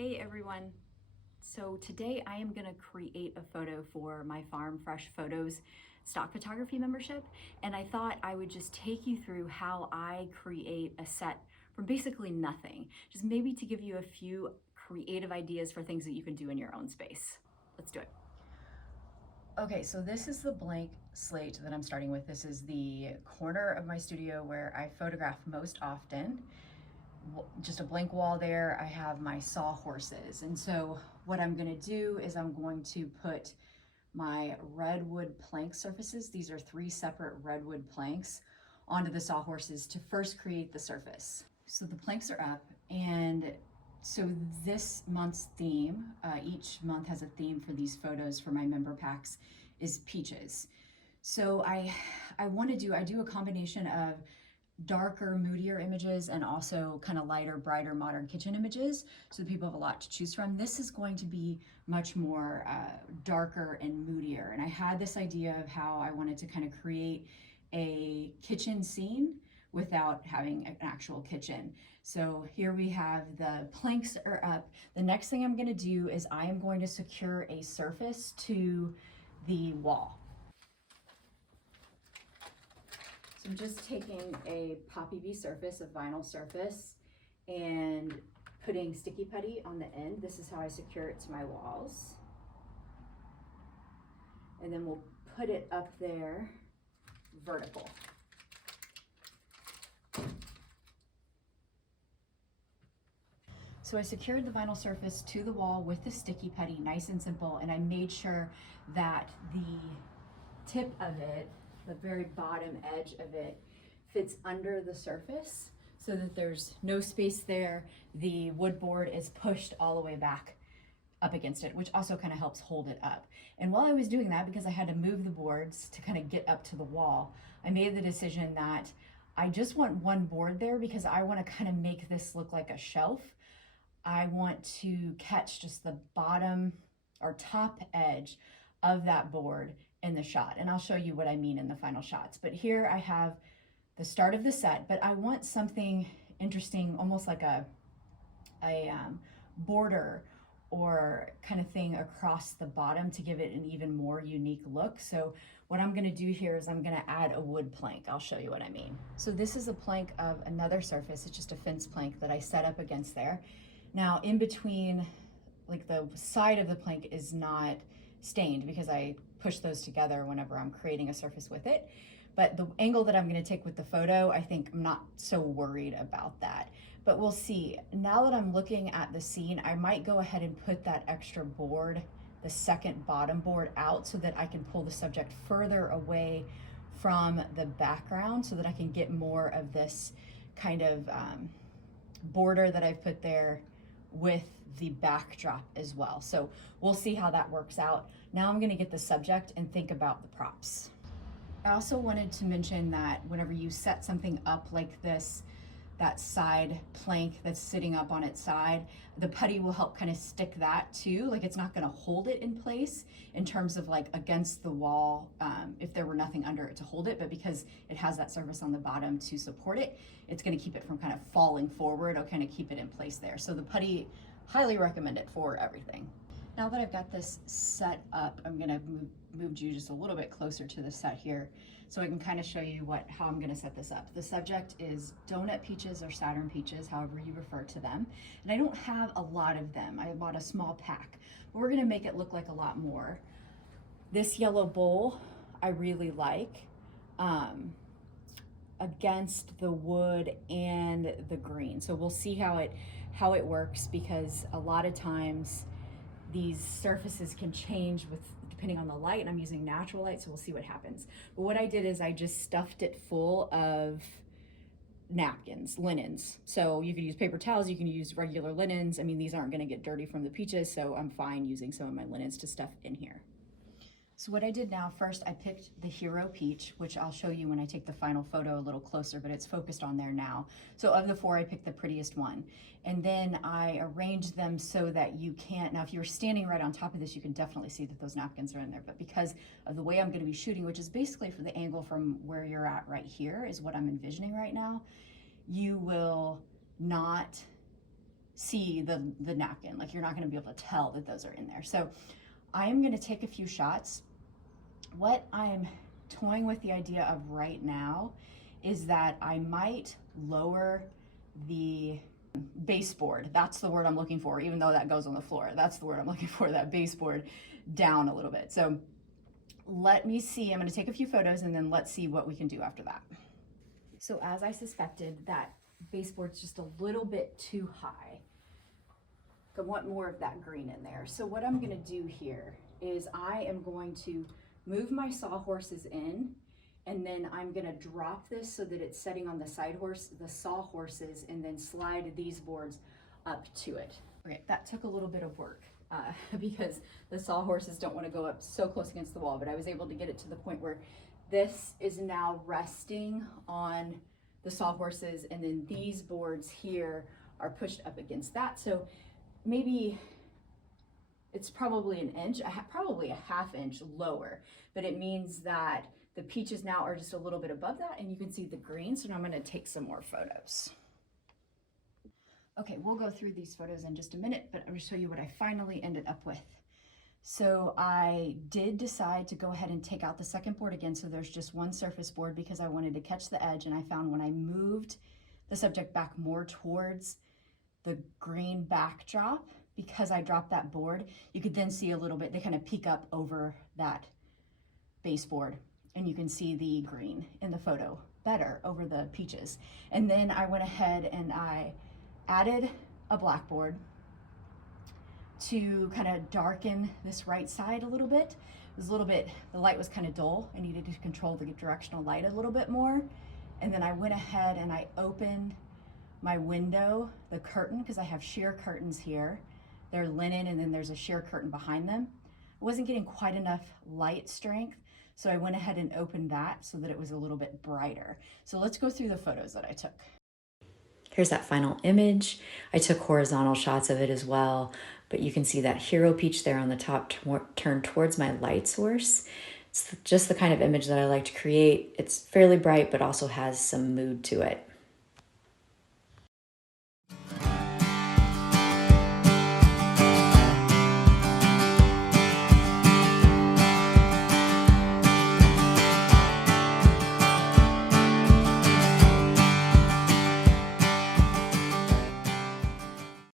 Hey everyone. So today I am going to create a photo for my Farm Fresh Photos stock photography membership, and I thought I would just take you through how I create a set from basically nothing, just maybe to give you a few creative ideas for things that you can do in your own space. Let's do it. Okay, so this is the blank slate that I'm starting with. This is the corner of my studio where I photograph most often. Just a blank wall there. I have my sawhorses. And so what I'm gonna do is I'm going to put my redwood plank surfaces, these are 3 separate redwood planks, onto the sawhorses to first create the surface. So the planks are up, and so this month's theme, each month has a theme for these photos for my member packs, is peaches. So I do a combination of darker, moodier images and also kind of lighter, brighter, modern kitchen images, so that people have a lot to choose from. This is going to be much more darker and moodier. And I had this idea of how I wanted to kind of create a kitchen scene without having an actual kitchen. So here we have the planks are up. The next thing I'm going to do is I am going to secure a surface to the wall. So I'm just taking a poppy V surface, a vinyl surface, and putting sticky putty on the end. This is how I secure it to my walls. And then we'll put it up there vertical. So I secured the vinyl surface to the wall with the sticky putty, nice and simple, and I made sure that the tip of it, the very bottom edge of it, fits under the surface so that there's no space there. The wood board is pushed all the way back up against it, which also kind of helps hold it up. And while I was doing that, because I had to move the boards to kind of get up to the wall, I made the decision that I just want one board there because I want to kind of make this look like a shelf. I want to catch just the bottom or top edge of that board in the shot, and I'll show you what I mean in the final shots. But here I have the start of the set, but I want something interesting, almost like a border or kind of thing across the bottom to give it an even more unique look. So what I'm going to do here is I'm going to add a wood plank. I'll show you what I mean. So this is a plank of another surface. It's just a fence plank that I set up against there. Now in between, like the side of the plank is not stained because I push those together whenever I'm creating a surface with it. But the angle that I'm going to take with the photo, I think I'm not so worried about that. But we'll see. Now that I'm looking at the scene, I might go ahead and put that extra board, the second bottom board, out so that I can pull the subject further away from the background so that I can get more of this kind of border that I've put there with the backdrop as well. So we'll see how that works out. Now I'm going to get the subject and think about the props. I also wanted to mention that whenever you set something up like this, that side plank that's sitting up on its side, the putty will help kind of stick that too. Like it's not going to hold it in place in terms of like against the wall if there were nothing under it to hold it, but because it has that surface on the bottom to support it, it's going to keep it from kind of falling forward. It'll kind of keep it in place there. So the putty, highly recommend it for everything. Now that I've got this set up, I'm gonna move you just a little bit closer to the set here so I can kind of show you how I'm gonna set this up. The subject is donut peaches or Saturn peaches, however you refer to them. And I don't have a lot of them. I bought a small pack, but we're gonna make it look like a lot more. This yellow bowl I really like against the wood and the green. So we'll see how it works, because a lot of times these surfaces can change depending on the light, and I'm using natural light, so we'll see what happens. But what I did is I just stuffed it full of napkins, linens. So you could use paper towels, you can use regular linens. I mean, these aren't gonna get dirty from the peaches, so I'm fine using some of my linens to stuff in here. So what I did now, first I picked the hero peach, which I'll show you when I take the final photo a little closer, but it's focused on there now. So of the 4, I picked the prettiest one. And then I arranged them so that you can't, now if you were standing right on top of this, you can definitely see that those napkins are in there, but because of the way I'm gonna be shooting, which is basically for the angle from where you're at right here is what I'm envisioning right now, you will not see the napkin. Like you're not gonna be able to tell that those are in there. So I'm gonna take a few shots. What I'm toying with the idea of right now is that I might lower the baseboard. That's the word I'm looking for, even though that goes on the floor. That's the word I'm looking for, that baseboard down a little bit. So let me see, I'm gonna take a few photos and then let's see what we can do after that. So as I suspected, that baseboard's just a little bit too high. I want more of that green in there. So what I'm gonna do here is I am going to move my sawhorses in, and then I'm gonna drop this so that it's setting on the sawhorses, and then slide these boards up to it. Okay, that took a little bit of work because the sawhorses don't wanna go up so close against the wall, but I was able to get it to the point where this is now resting on the sawhorses, and then these boards here are pushed up against that. So maybe it's probably an inch, probably a half inch lower, but it means that the peaches now are just a little bit above that, and you can see the green. So now I'm gonna take some more photos. Okay, we'll go through these photos in just a minute, but I'm gonna show you what I finally ended up with. So I did decide to go ahead and take out the second board again, so there's just one surface board, because I wanted to catch the edge, and I found when I moved the subject back more towards the green backdrop, because I dropped that board, you could then see a little bit, they kind of peek up over that baseboard, and you can see the green in the photo better over the peaches. And then I went ahead and I added a blackboard to kind of darken this right side a little bit. It was a little bit, the light was kind of dull. I needed to control the directional light a little bit more. And then I went ahead and I opened my window, the curtain, because I have sheer curtains here. They're linen, and then there's a sheer curtain behind them. I wasn't getting quite enough light strength, so I went ahead and opened that so that it was a little bit brighter. So let's go through the photos that I took. Here's that final image. I took horizontal shots of it as well, but you can see that hero peach there on the top turned towards my light source. It's just the kind of image that I like to create. It's fairly bright, but also has some mood to it.